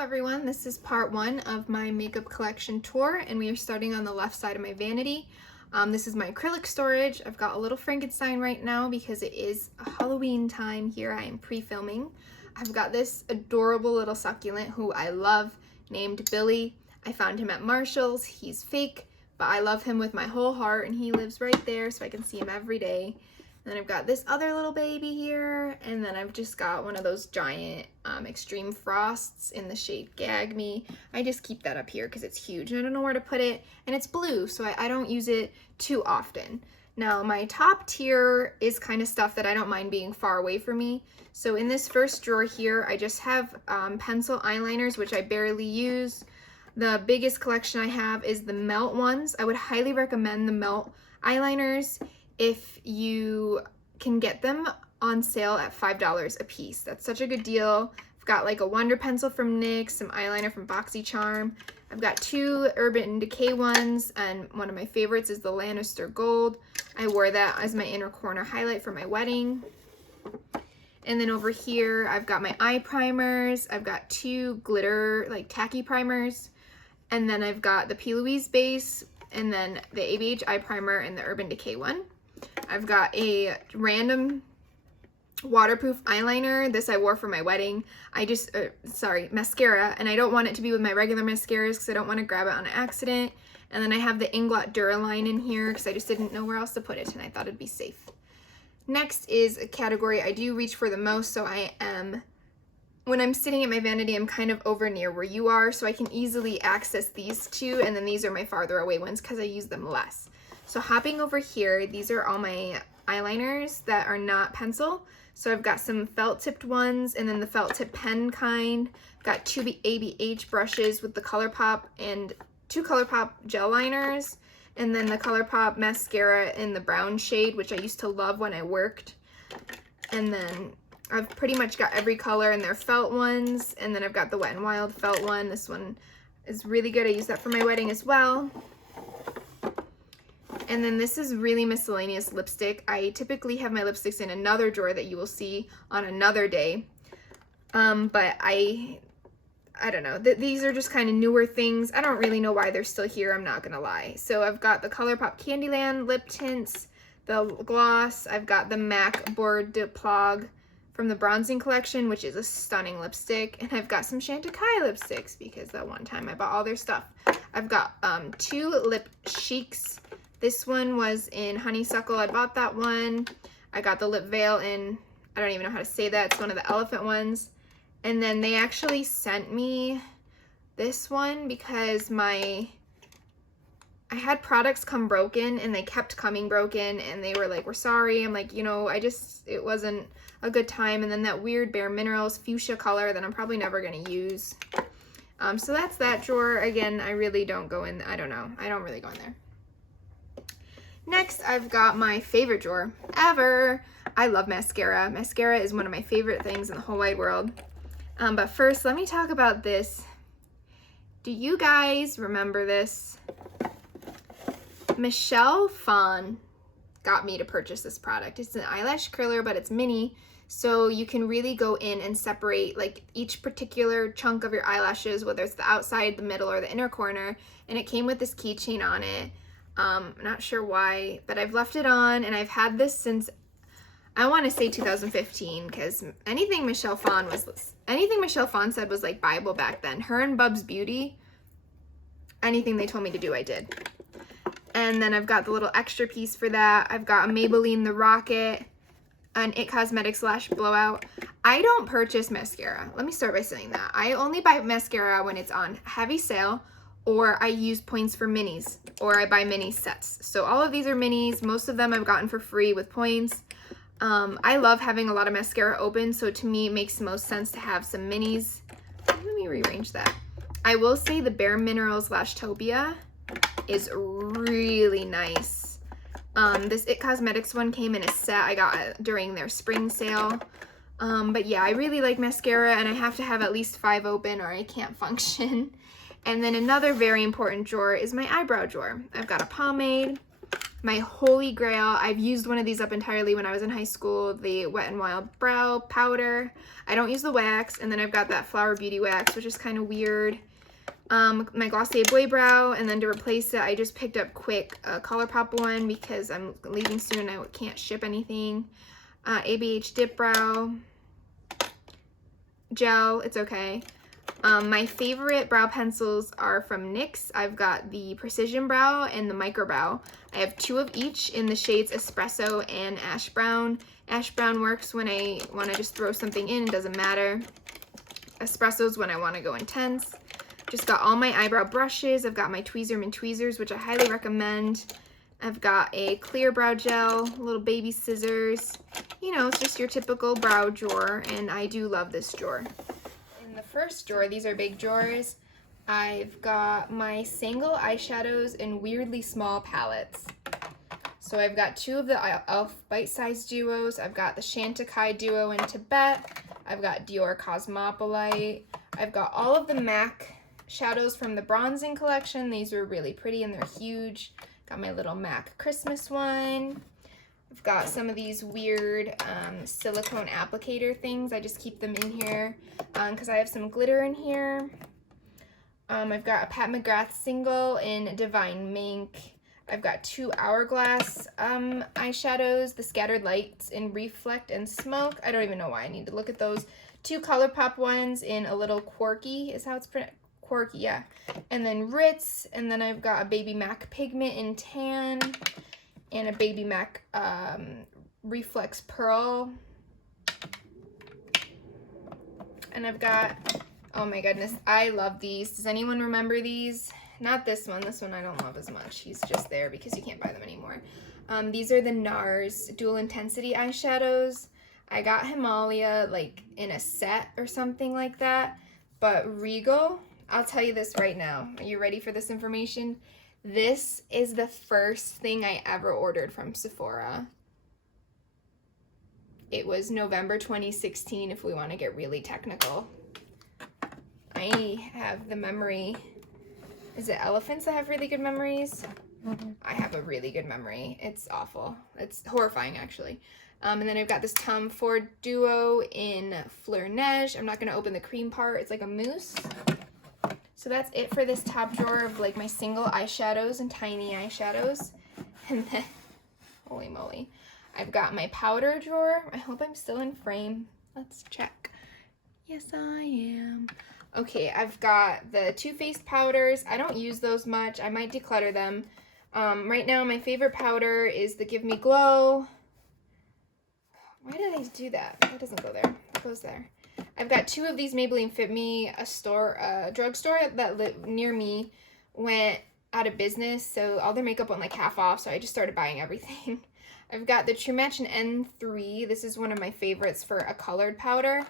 everyone, this is part one of my makeup collection tour, and we are starting on the left side of my vanity. This is my acrylic storage. I've got a little Frankenstein right now because it is Halloween time here. I am pre-filming. I've got this adorable little succulent who I love, named Billy. I found him at Marshall's. He's fake, but I love him with my whole heart, and he lives right there so I can see him every day. And then I've got this other little baby here, and then I've just got one of those giant Extreme Frosts in the shade Gag Me. I just keep that up here because it's huge and I don't know where to put it, and it's blue, so I don't use it too often. Now my top tier is kind of stuff that I don't mind being far away from me. So in this first drawer here, I just have pencil eyeliners, which I barely use. The biggest collection I have is the Melt ones. I would highly recommend the Melt eyeliners if you can get them on sale at $5 a piece. That's such a good deal. I've got like a Wonder Pencil from NYX, some eyeliner from BoxyCharm. I've got two Urban Decay ones, and one of my favorites is the Lannister Gold. I wore that as my inner corner highlight for my wedding. And then over here, I've got my eye primers. I've got two glitter, like tacky primers. And then I've got the P. Louise base, and then the ABH eye primer and the Urban Decay one. I've got a random waterproof eyeliner. This I wore for my wedding. Mascara, and I don't want it to be with my regular mascaras because I don't want to grab it on accident. And then I have the Inglot Duraline in here because I just didn't know where else to put it, and I thought it'd be safe. Next is a category I do reach for the most, so when I'm sitting at my vanity, I'm kind of over near where you are, so I can easily access these two, and then these are my farther away ones because I use them less. So hopping over here, these are all my eyeliners that are not pencil. So I've got some felt tipped ones, and then the felt tip pen kind. I've got two ABH brushes with the ColourPop and two ColourPop gel liners, and then the ColourPop mascara in the brown shade, which I used to love when I worked. And then I've pretty much got every color in their felt ones, and then I've got the Wet n Wild felt one. This one is really good. I use that for my wedding as well. And then this is really miscellaneous lipstick. I typically have my lipsticks in another drawer that you will see on another day. But I don't know. These are just kind of newer things. I don't really know why they're still here, I'm not gonna lie. So I've got the ColourPop Candyland lip tints, the gloss. I've got the MAC Bourre de Plage from the bronzing collection, which is a stunning lipstick. And I've got some Chantecaille lipsticks because that one time I bought all their stuff. I've got two Lip Chics. This one was in Honeysuckle. I bought that one. I got the Lip Veil in, I don't even know how to say that. It's one of the elephant ones. And then they actually sent me this one because I had products come broken, and they kept coming broken, and they were like, we're sorry. I'm like, you know, it wasn't a good time. And then that weird Bare Minerals fuchsia color that I'm probably never going to use. So that's that drawer. Again, I really don't go in, I don't know. I don't really go in there. Next, I've got my favorite drawer ever. I love mascara. Mascara is one of my favorite things in the whole wide world. But first, let me talk about this. Do you guys remember this? Michelle Phan got me to purchase this product. It's an eyelash curler, but it's mini, so you can really go in and separate like each particular chunk of your eyelashes, whether it's the outside, the middle, or the inner corner. And it came with this keychain on it. I'm not sure why, but I've left it on, and I've had this since, I want to say 2015, because anything Michelle Phan said was like Bible back then. Her and Bub's Beauty, anything they told me to do, I did. And then I've got the little extra piece for that. I've got a Maybelline the Rocket, an It Cosmetics Lash Blowout. I don't purchase mascara. Let me start by saying that. I only buy mascara when it's on heavy sale, or I use points for minis, or I buy mini sets. So all of these are minis. Most of them I've gotten for free with points. I love having a lot of mascara open, so to me it makes the most sense to have some minis. Let me rearrange that. I will say the Bare Minerals Lashtopia is really nice. This It Cosmetics one came in a set I got during their spring sale. But yeah, I really like mascara, and I have to have at least 5 open or I can't function. And then another very important drawer is my eyebrow drawer. I've got a pomade, My holy grail, I've used one of these up entirely when I was in high school, the Wet n Wild Brow Powder. I don't use the wax, and then I've got that Flower Beauty wax, which is kind of weird. My Glossier Boy Brow, and then to replace it, I just picked up quick a ColourPop one because I'm leaving soon and I can't ship anything. ABH Dip Brow Gel, it's okay. My favorite brow pencils are from NYX. I've got the Precision Brow and the Micro Brow. I have 2 of each in the shades Espresso and Ash Brown. Ash Brown works when I want to just throw something in, it doesn't matter. Espresso's when I want to go intense. Just got all my eyebrow brushes. I've got my Tweezerman tweezers, which I highly recommend. I've got a clear brow gel, little baby scissors. You know, it's just your typical brow drawer, and I do love this drawer. In the first drawer, these are big drawers, I've got my single eyeshadows in weirdly small palettes. So I've got 2 of the e.l.f. bite-sized duos. I've got the Chantecaille duo in Tibet. I've got Dior Cosmopolite. I've got all of the MAC shadows from the bronzing collection. These are really pretty and they're huge. Got my little MAC Christmas one. I've got some of these weird silicone applicator things. I just keep them in here because I have some glitter in here. I've got a Pat McGrath single in Divine Mink. I've got 2 Hourglass eyeshadows, the Scattered Lights in Reflect and Smoke. I don't even know why I need to look at those. 2 ColourPop ones in a little Quirky is how it's pronounced. Quirky, yeah. And then Ritz, and then I've got a Baby MAC Pigment in Tan, and a Baby MAC Reflex Pearl. And I've got, oh my goodness, I love these. Does anyone remember these? Not this one. This one I don't love as much. He's just there because you can't buy them anymore. These are the Nars Dual Intensity eyeshadows. I got Himalaya like in a set or something like that, but Regal, I'll tell you this right now. Are you ready for this information? This is the first thing I ever ordered from Sephora. It was November 2016 if we want to get really technical. I have the memory. Is it elephants that have really good memories? I have a really good memory. It's awful. It's horrifying actually. And then I've got this Tom Ford duo in Fleur Neige. I'm not going to open the cream part. It's like a mousse. So that's it for this top drawer of like my single eyeshadows and tiny eyeshadows. And then, holy moly, I've got my powder drawer. I hope I'm still in frame. Let's check. Yes, I am. Okay, I've got the Too Faced powders. I don't use those much. I might declutter them. Right now, my favorite powder is the Give Me Glow. Why did I do that? It doesn't go there. It goes there. I've got 2 of these Maybelline Fit Me. A drugstore that lived near me went out of business, so all their makeup went like half off, so I just started buying everything. I've got the True Match in N3. This is one of my favorites for a colored powder.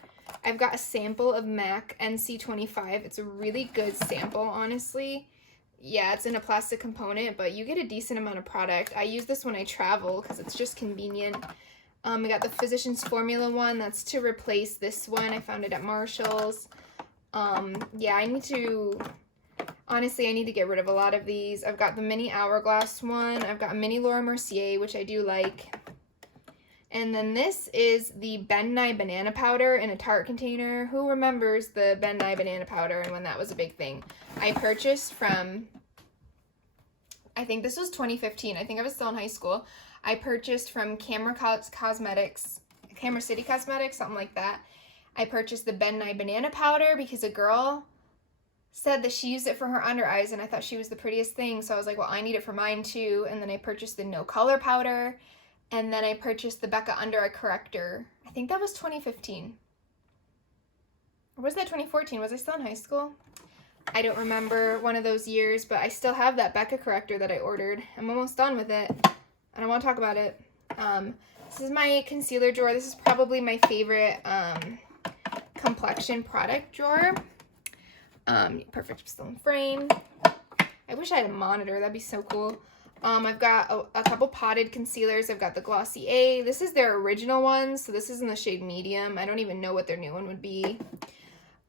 I've got a sample of MAC NC25. It's a really good sample, honestly. Yeah, it's in a plastic component, but you get a decent amount of product. I use this when I travel because it's just convenient. I got the Physicians Formula one. That's to replace this one. I found it at Marshall's. Yeah, I need to get rid of a lot of these. I've got the mini Hourglass one. I've got a mini Laura Mercier, which I do like. And then this is the Nye Banana Powder in a Tarte container. Who remembers the Nye Banana Powder and when that was a big thing? I purchased from, I think this was 2015. I think I was still in high school. I purchased from Camera City Cosmetics, something like that. I purchased the Nye Banana Powder because a girl said that she used it for her under eyes and I thought she was the prettiest thing. So I was like, well, I need it for mine too. And then I purchased the No Color Powder. And then I purchased the Becca Under Eye Corrector. I think that was 2015. Or was that 2014? Was I still in high school? I don't remember one of those years, but I still have that Becca Corrector that I ordered. I'm almost done with it. I don't want to talk about it. This is my concealer drawer. This is probably my favorite complexion product drawer. Perfect, still in frame. I wish I had a monitor. That'd be so cool. I've got a couple potted concealers. I've got the Glossier. This is their original one, so this is in the shade medium. I don't even know what their new one would be.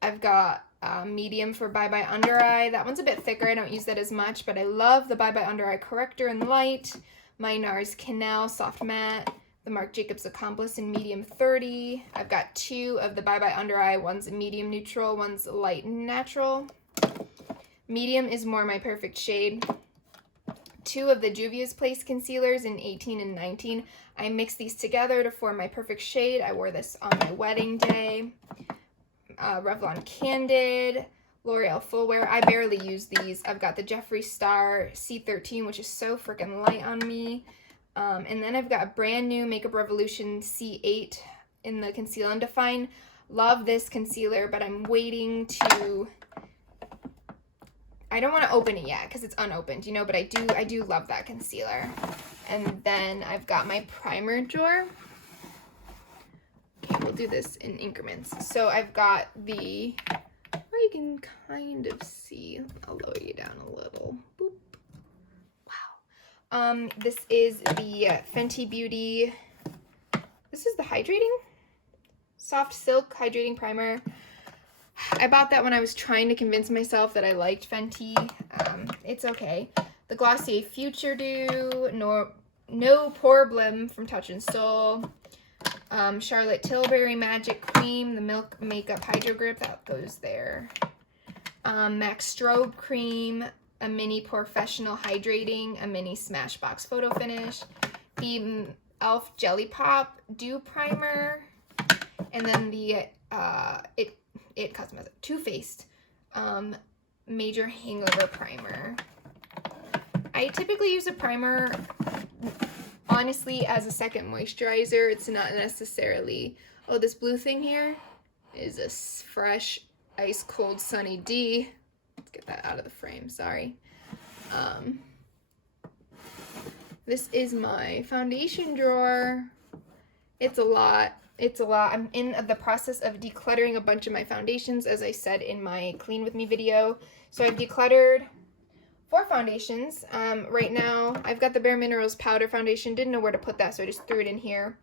I've got medium for Bye Bye Under Eye. That one's a bit thicker. I don't use that as much, but I love the Bye Bye Under Eye Corrector in light. my Nars Canal Soft Matte, the Marc Jacobs Accomplice in medium 30. I've got 2 of the Bye Bye Under Eye. One's medium neutral, one's light natural. Medium is more my perfect shade. 2 of the Juvia's Place concealers in 18 and 19. I mixed these together to form my perfect shade. I wore this on my wedding day. Revlon Candid, L'Oreal Full Wear. I barely use these. I've got the Jeffree Star C13, which is so freaking light on me. And then I've got a brand new Makeup Revolution C8 in the Conceal and Define. Love this concealer, but I'm waiting to... I don't want to open it yet because it's unopened, you know, but I do love that concealer. And then I've got my primer drawer. Okay, we'll do this in increments. So I've got the, or you can kind of see, I'll lower you down a little. Boop. Wow. This is the Fenty Beauty, this is the hydrating, soft silk hydrating primer. I bought that when I was trying to convince myself that I liked Fenty. It's okay. The Glossier Future Dew, No Problem from Touch in Sol. Charlotte Tilbury Magic Cream, the Milk Makeup Hydro Grip, that goes there. MAC Strobe Cream, a mini Professional Hydrating, a mini Smashbox Photo Finish. The e.l.f. Jelly Pop Dew Primer. And then the It Cosmetics Too Faced Major Hangover Primer. I typically use a primer, honestly, as a second moisturizer. It's not necessarily, oh, this blue thing here is a fresh, ice cold Sunny D. Let's get that out of the frame, sorry. This is my foundation drawer. It's a lot. It's a lot. I'm in the process of decluttering a bunch of my foundations, as I said in my Clean With Me video. So I've decluttered 4 foundations. Right now, I've got the Bare Minerals Powder Foundation. Didn't know where to put that, so I just threw it in here.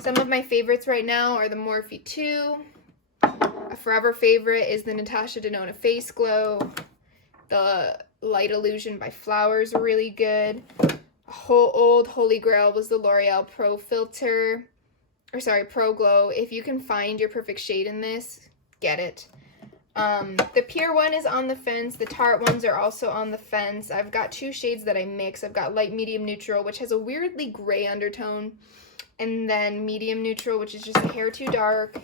Some of my favorites right now are the Morphe 2. A forever favorite is the Natasha Denona Face Glow. The Light Illusion by Flowers are really good. A whole old holy grail was the L'Oreal Pro Filter. Pro Glow. If you can find your perfect shade in this, get it. The Pure one is on the fence. The Tarte ones are also on the fence. I've got 2 shades that I mix. I've got Light Medium Neutral, which has a weirdly gray undertone, and then Medium Neutral, which is just a hair too dark.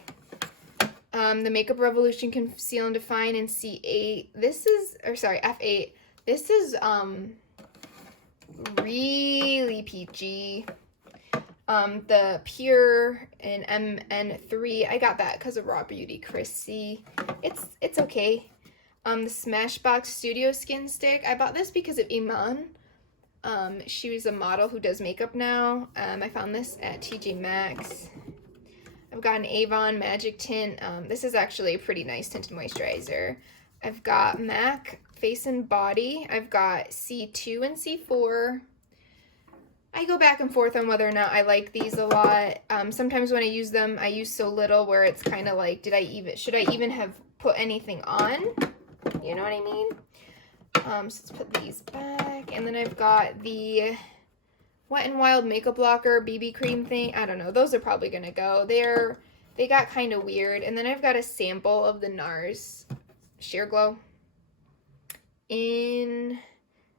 The Makeup Revolution Conceal and Define in C8. This is, F8. This is really peachy. The Pure in MN3, I got that because of Raw Beauty Chrissy. It's okay. The Smashbox Studio Skin Stick, I bought this because of Iman. She was a model who does makeup now. I found this at TjMaxx. I've got an Avon Magic Tint. This is actually a pretty nice tinted moisturizer. I've got MAC Face and Body. I've got C2 and C4. I go back and forth on whether or not I like these a lot. Sometimes when I use them, I use so little where it's kind of like, should I even have put anything on? You know what I mean? So let's put these back. And then I've got the Wet n Wild Makeup Blocker BB cream thing. I don't know. Those are probably going to go. They got kind of weird. And then I've got a sample of the Nars Sheer Glow in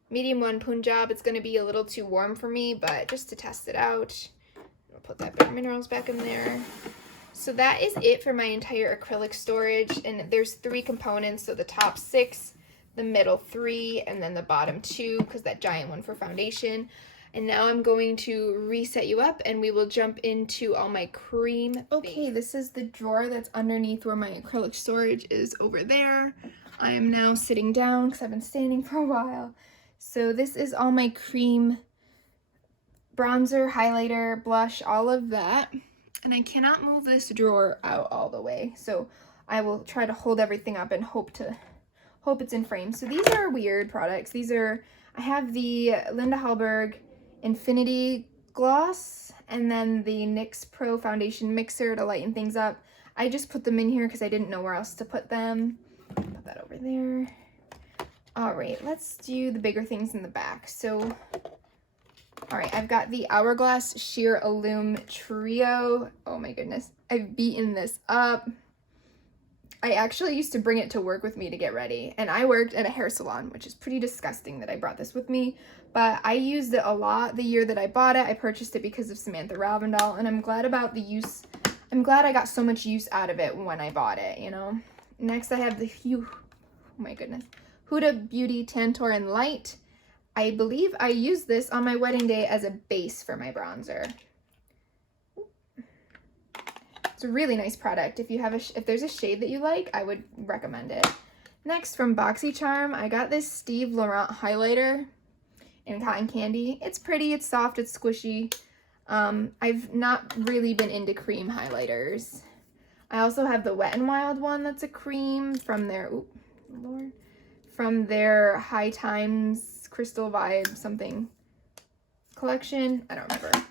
medium 1 Punjab. It's going to be a little too warm for me, but just to test it out, I'll put that Bare Minerals back in there. So that is it for my entire acrylic storage, and there's 3 components, so the top 6, the middle 3, and then the bottom 2, because that giant one for foundation. And now I'm going to reset you up, and we will jump into all my cream. Okay, this is the drawer that's underneath where my acrylic storage is over there. I am now sitting down because I've been standing for a while. So this is all my cream, bronzer, highlighter, blush, all of that. And I cannot move this drawer out all the way. So I will try to hold everything up and hope it's in frame. So these are weird products. I have the Linda Hallberg Infinity Gloss and then the NYX Pro Foundation Mixer to lighten things up. I just put them in here because I didn't know where else to put them. Put that over there. All right, let's do the bigger things in the back. So All right, I've got the Hourglass Sheer Illume Trio. Oh my goodness, I've beaten this up. I actually used to bring it to work with me to get ready, and I worked at a hair salon, which is pretty disgusting that I brought this with me, but I used it a lot the year that I bought it. I purchased it because of Samantha Ravndal, and I'm glad about the use. I'm glad I got so much use out of it when I bought it, you know. Next, I have the oh my goodness, Huda Beauty Tantorin Light. I believe I used this on my wedding day as a base for my bronzer. It's a really nice product. If you have if there's a shade that you like, I would recommend it. Next, from BoxyCharm, I got this Steve Laurent highlighter in Cotton Candy. It's pretty, it's soft, it's squishy. I've not really been into cream highlighters. I also have the Wet n Wild one that's a cream from their, oh Lord, from their High Times Crystal Vibe something collection. I don't remember.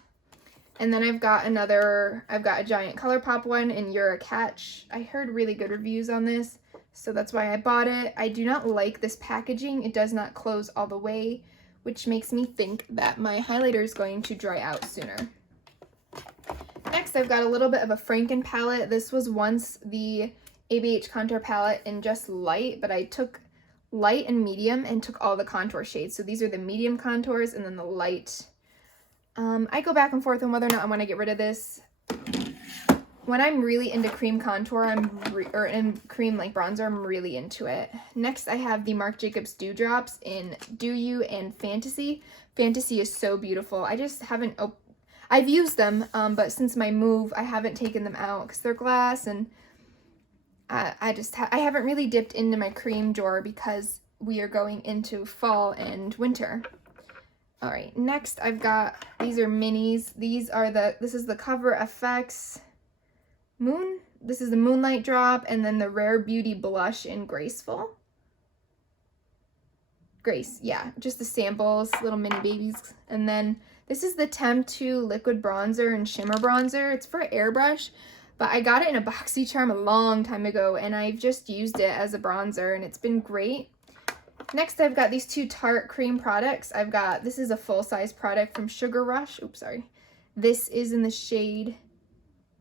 And then I've got a giant ColourPop one in You're a Catch. I heard really good reviews on this, so that's why I bought it. I do not like this packaging. It does not close all the way, which makes me think that my highlighter is going to dry out sooner. Next, I've got a little bit of a Franken palette. This was once the ABH contour palette in just light, but I took light and medium and took all the contour shades. So these are the medium contours and then the light. I go back and forth on whether or not I want to get rid of this. When I'm really into cream contour, or in cream like bronzer, I'm really into it. Next, I have the Marc Jacobs Dewdrops in Do You and Fantasy. Fantasy is so beautiful. I just haven't, I've used them, but since my move, I haven't taken them out because they're glass, and I haven't really dipped into my cream drawer because we are going into fall and winter. All right, next I've got, these are minis. This is the Cover FX this is the Moonlight Drop, and then the Rare Beauty Blush in Graceful. Grace, yeah, just the samples, little mini babies. And then this is the Temp2 Liquid Bronzer and Shimmer Bronzer. It's for airbrush, but I got it in a BoxyCharm a long time ago, and I've just used it as a bronzer, and it's been great. Next, I've got these two Tarte cream products. This is a full-size product from Sugar Rush. Oops, sorry. This is in the shade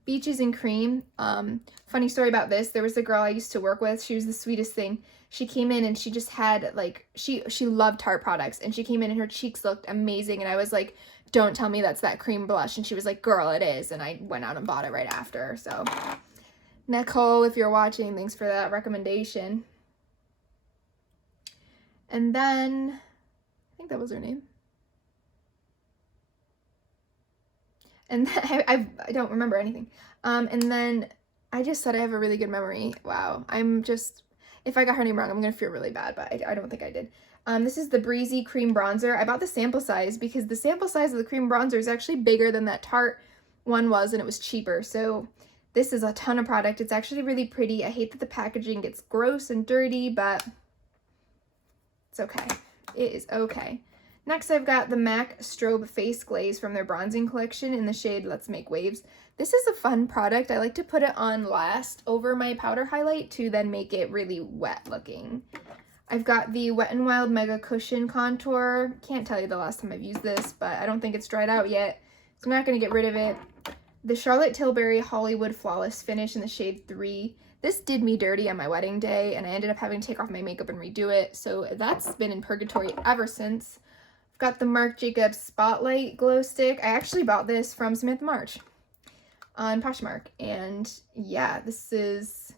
Beaches and Cream. Funny story about this. There was a girl I used to work with. She was the sweetest thing. She came in and she just had, like, she loved Tarte products. And she came in and her cheeks looked amazing. And I was like, don't tell me that's that cream blush. And she was like, girl, it is. And I went out and bought it right after. So, Nicole, if you're watching, thanks for that recommendation. And then, I think that was her name. And then, I don't remember anything. And then I just said I have a really good memory. Wow. If I got her name wrong, I'm going to feel really bad, but I don't think I did. This is the Breezy Cream Bronzer. I bought the sample size because the sample size of the cream bronzer is actually bigger than that Tarte one was, and it was cheaper. So this is a ton of product. It's actually really pretty. I hate that the packaging gets gross and dirty, but it's okay. It is okay. Next, I've got the MAC Strobe Face Glaze from their bronzing collection in the shade Let's Make Waves. This is a fun product. I like to put it on last over my powder highlight to then make it really wet looking. I've got the Wet n Wild Mega Cushion Contour. Can't tell you the last time I've used this, but I don't think it's dried out yet, so I'm not going to get rid of it. The Charlotte Tilbury Hollywood Flawless Finish in the shade 3. This did me dirty on my wedding day, and I ended up having to take off my makeup and redo it, so that's been in purgatory ever since. I've got the Marc Jacobs Spotlight Glow Stick. I actually bought this from Samantha March on Poshmark, and yeah, this is,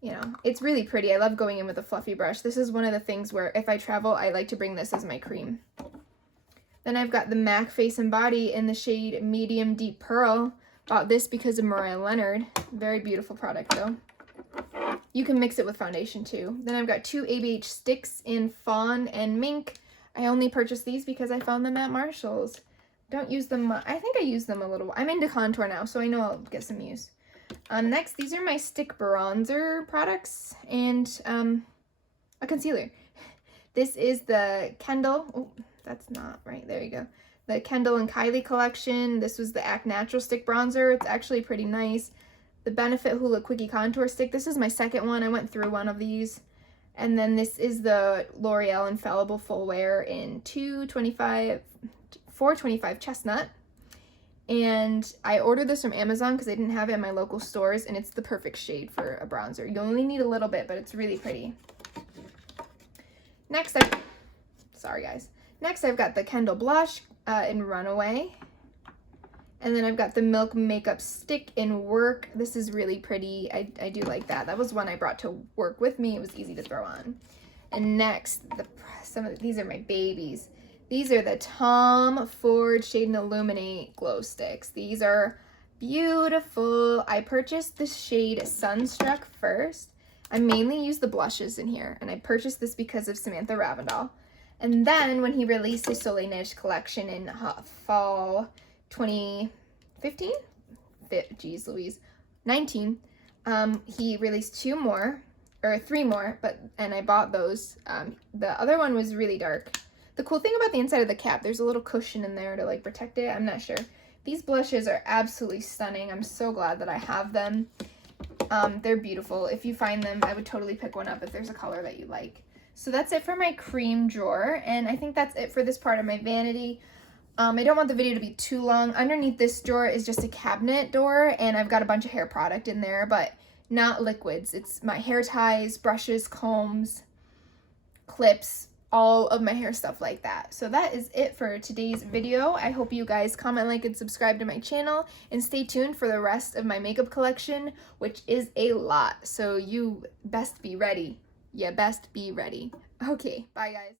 you know, it's really pretty. I love going in with a fluffy brush. This is one of the things where if I travel, I like to bring this as my cream. Then I've got the MAC Face and Body in the shade Medium Deep Pearl. Bought this because of Mariah Leonard. Very beautiful product though. You can mix it with foundation too. Then I've got two ABH sticks in Fawn and Mink. I only purchased these because I found them at Marshall's. Don't use them. I think I use them a little. I'm into contour now, so I know I'll get some use. Next, these are my stick bronzer products and a concealer. This is the Kendall. Oh, that's not right. There you go. The Kendall and Kylie collection. This was the Act Natural stick bronzer. It's actually pretty nice. The Benefit Hoola Quickie Contour Stick. This is my second one. I went through one of these. And then this is the L'Oreal Infallible Full Wear in 225 425 Chestnut. And I ordered this from Amazon because I didn't have it in my local stores, and it's the perfect shade for a bronzer. You only need a little bit, but it's really pretty. Next, sorry guys. Next, I've got the Kendall blush in Runaway. And then I've got the Milk Makeup Stick in Work. This is really pretty. I do like that. That was one I brought to work with me. It was easy to throw on. And next, these are my babies. These are the Tom Ford Shade and Illuminate glow sticks. These are beautiful. I purchased the shade Sunstruck first. I mainly use the blushes in here, and I purchased this because of Samantha Ravindal. And then when he released his Soleil Neige collection in fall 2015, geez Louise, 19, he released three more, and I bought those. The other one was really dark. The cool thing about the inside of the cap, there's a little cushion in there to like protect it. I'm not sure. These blushes are absolutely stunning. I'm so glad that I have them. They're beautiful. If you find them, I would totally pick one up if there's a color that you like. So that's it for my cream drawer, and I think that's it for this part of my vanity. I don't want the video to be too long. Underneath this drawer is just a cabinet door, and I've got a bunch of hair product in there, but not liquids. It's my hair ties, brushes, combs, clips, all of my hair stuff like that. So that is it for today's video. I hope you guys comment, like, and subscribe to my channel, and stay tuned for the rest of my makeup collection, which is a lot. So you best be ready. You best be ready. Okay, bye guys.